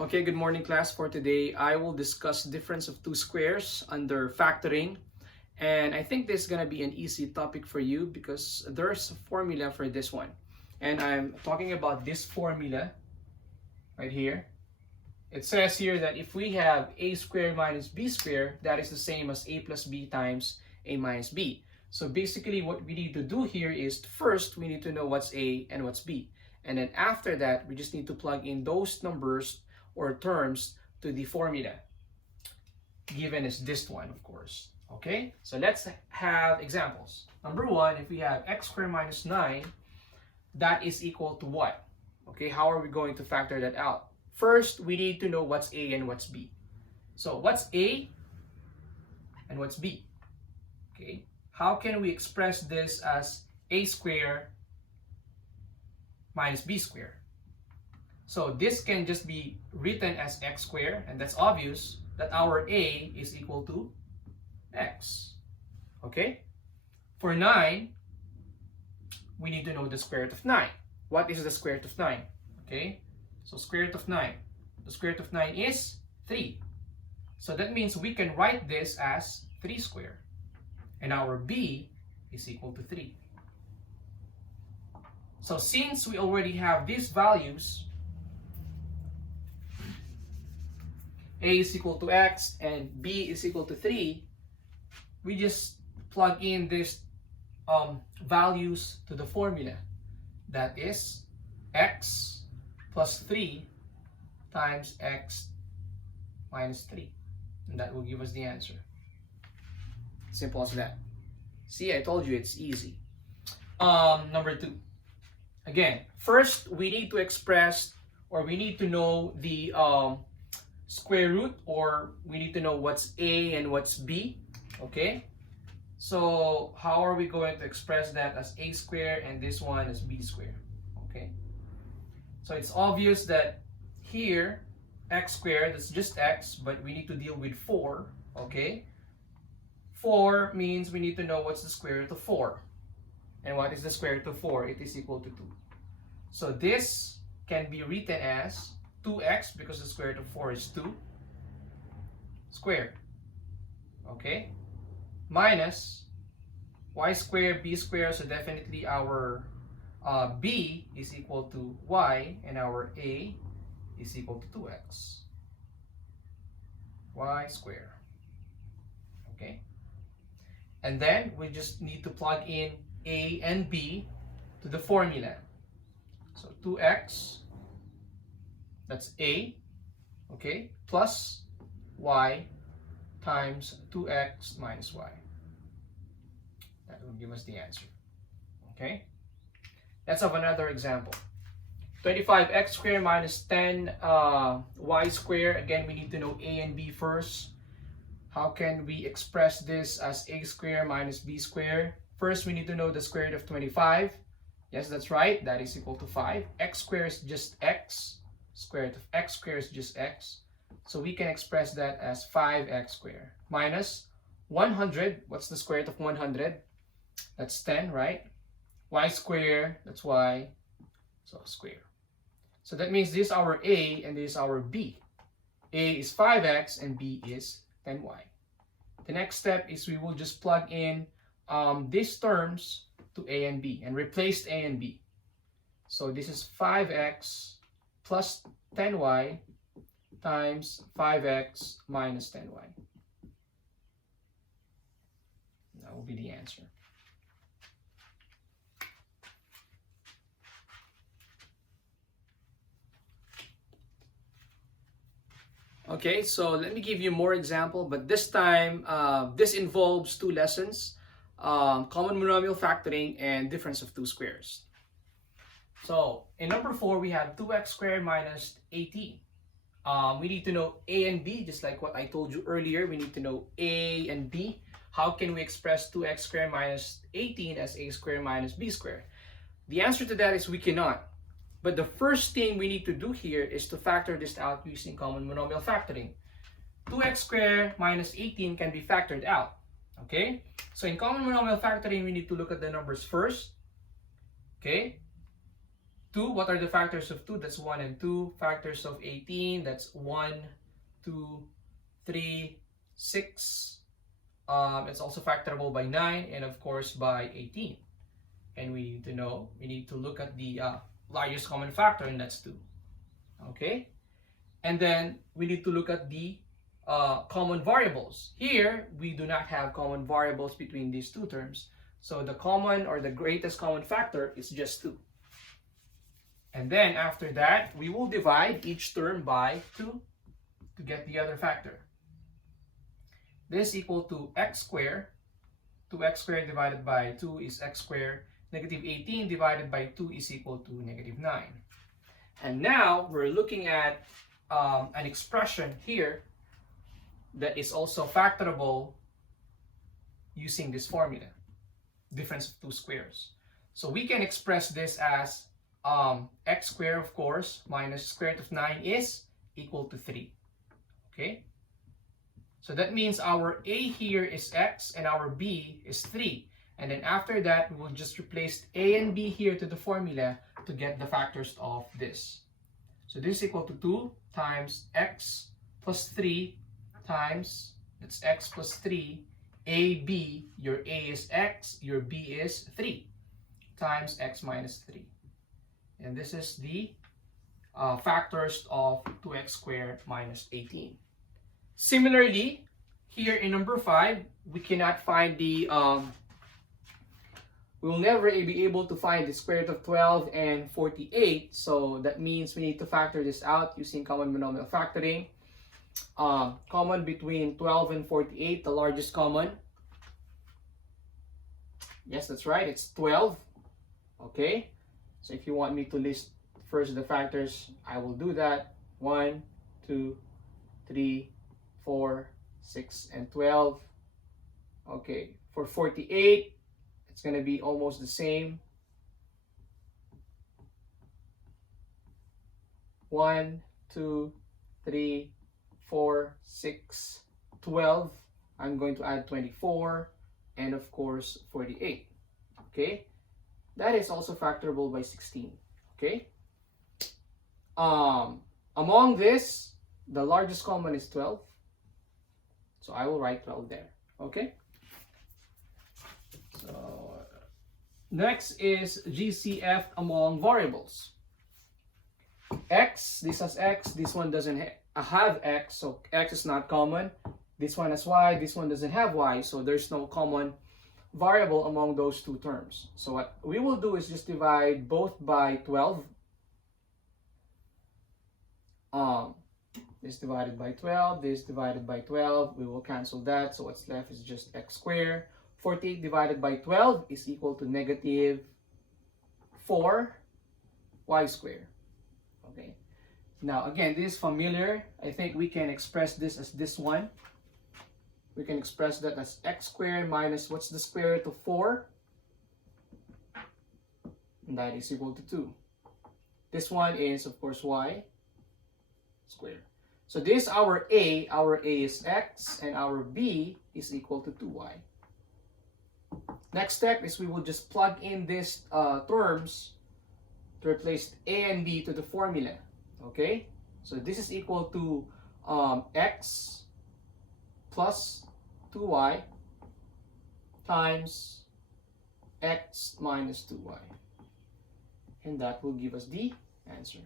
Okay, good morning class. For today, I will discuss difference of two squares under factoring. And I think this is going to be an easy topic for you because there's a formula for this one. And I'm talking about this formula right here. It says here that if we have a squared minus b squared, that is the same as a plus b times a minus b. So basically what we need to do here is first we need to know what's a and what's b. And then after that, we just need to plug in those numbers or terms to the formula given is this one, of course. Okay, so let's have examples. Number one, if we have x squared minus 9, that is equal to what? Okay, how are we going to factor that out? First, we need to know what's a and what's b. So what's a and what's b? Okay, how can we express this as a squared minus b squared? So this can just be written as x squared, and that's obvious that our a is equal to x. Okay? For 9, we need to know the square root of 9. What is the square root of 9? Okay? So square root of 9. The square root of 9 is 3. So that means we can write this as 3 squared. And our b is equal to 3. So since we already have these values, a is equal to x and b is equal to 3, we just plug in these values to the formula. That is x plus 3 times x minus 3. And that will give us the answer. Simple as that. See, I told you it's easy. Number 2. Again, first we need to express, or we need to know the square root, or we need to know what's a and what's b. Okay, so how are we going to express that as a squared and this one as b squared? Okay, so it's obvious that here x squared, that's just x, but we need to deal with 4. Okay, 4 means we need to know what's the square root of 4. And what is the square root of 4? It is equal to 2. So this can be written as 2x, because the square root of 4 is 2 squared. Okay, minus y squared b squared. So definitely our b is equal to y, and our a is equal to 2x y squared. Okay, and then we just need to plug in a and b to the formula. So 2x, that's a, okay, plus y times 2x minus y. That will give us the answer. Okay, let's have another example. 25x squared minus 10 y squared. Again, we need to know a and b first. How can we express this as a squared minus b squared? First, we need to know the square root of 25. Yes, that's right. That is equal to 5. X squared is just x. Square root of x squared is just x. So we can express that as 5x squared minus 100. What's the square root of 100? That's 10, right? Y squared, that's y. So square. So that means this is our a and this is our b. A is 5x and b is 10y. The next step is we will just plug in these terms to a and b and replace a and b. So this is 5x plus 10y times 5x minus 10y. That will be the answer. Okay, so let me give you more example, but this time this involves 2 lessons. Common monomial factoring and difference of two squares. So in number 4, we have 2x squared minus 18. We need to know a and b, just like what I told you earlier. We need to know a and b. How can we express 2x squared minus 18 as a squared minus b squared? The answer to that is we cannot. But the first thing we need to do here is to factor this out using common monomial factoring. 2x squared minus 18 can be factored out. Okay, so in common monomial factoring, we need to look at the numbers first. Okay, 2, what are the factors of 2? That's 1 and 2. Factors of 18, that's 1, 2, 3, 6. It's also factorable by 9 and of course by 18. And we need to look at the largest common factor, and that's 2. Okay? And then we need to look at the common variables. Here, we do not have common variables between these two terms. So the common or the greatest common factor is just 2. And then after that, we will divide each term by 2 to get the other factor. This is equal to x squared. 2x squared divided by 2 is x squared. Negative 18 divided by 2 is equal to negative 9. And now we're looking at an expression here that is also factorable using this formula, difference of 2 squares. So we can express this as x squared, of course, minus square root of 9 is equal to 3. Okay? So that means our a here is x and our b is 3. And then after that, we will just replace a and b here to the formula to get the factors of this. So this is equal to 2 times x plus 3 times, that's x plus 3, ab, your a is x, your b is 3, times x minus 3. And this is the factors of 2x squared minus 18. Similarly, here in number 5, we cannot find the, we will never be able to find the square root of 12 and 48. So that means we need to factor this out using common monomial factoring. Common between 12 and 48, the largest common. Yes, that's right, it's 12. Okay, so if you want me to list first the factors, I will do that. 1, 2, 3, 4, 6, and 12. Okay, for 48, it's going to be almost the same. 1, 2, 3, 4, 6, 12. I'm going to add 24, and of course 48. Okay, that is also factorable by 16. Okay, among this, the largest common is 12. So I will write 12 there. Okay. So next is GCF among variables. X, this has X, this one doesn't have X, so X is not common. This one has Y, this one doesn't have Y, so there's no common variable among those two terms. So what we will do is just divide both by 12. This divided by 12, this divided by 12, we will cancel that, so what's left is just x squared. 48 divided by 12 is equal to negative 4y squared. Okay, now again, this is familiar. I think we can express this as this one. We can express that as x squared minus, what's the square root of 4? And that is equal to 2. This one is, of course, y squared. So this is our a is x, and our b is equal to 2y. Next step is we will just plug in these terms to replace a and b to the formula. Okay, so this is equal to x plus 2y times x minus 2y. And that will give us the answer.